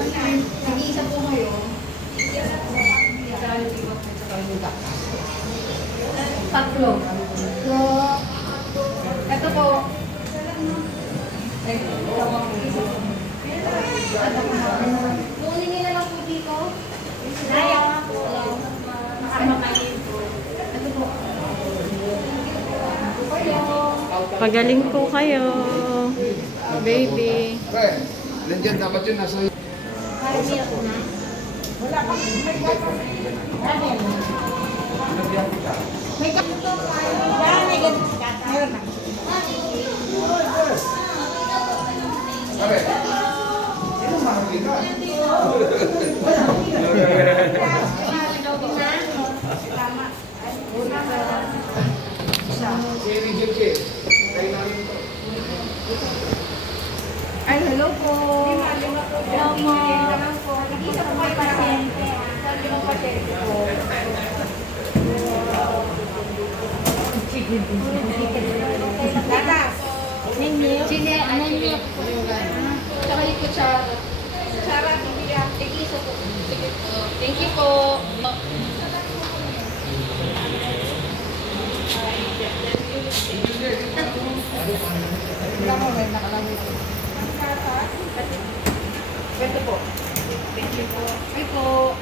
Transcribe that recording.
Nag-iisa po kayo. Tatlo. Ito po. Kunin nila lang po dito. Ito po. Pagaling po kayo, baby. Pre, nandiyan dapat yun nasa... May kanto pa. Meron na. Pre, ito makakita. Si Regent Che, kayo namin ito. Ay, hello po. Hello po. Nag-iisa po kayo pasyente. Yung pasyente po. Latas. Sine, ananya po. Tsaka yung kutsara. Kutsara, bibigyan. Nag-iisa po. Sige po. Thank you po. Ito po. Thank you po. Ay po.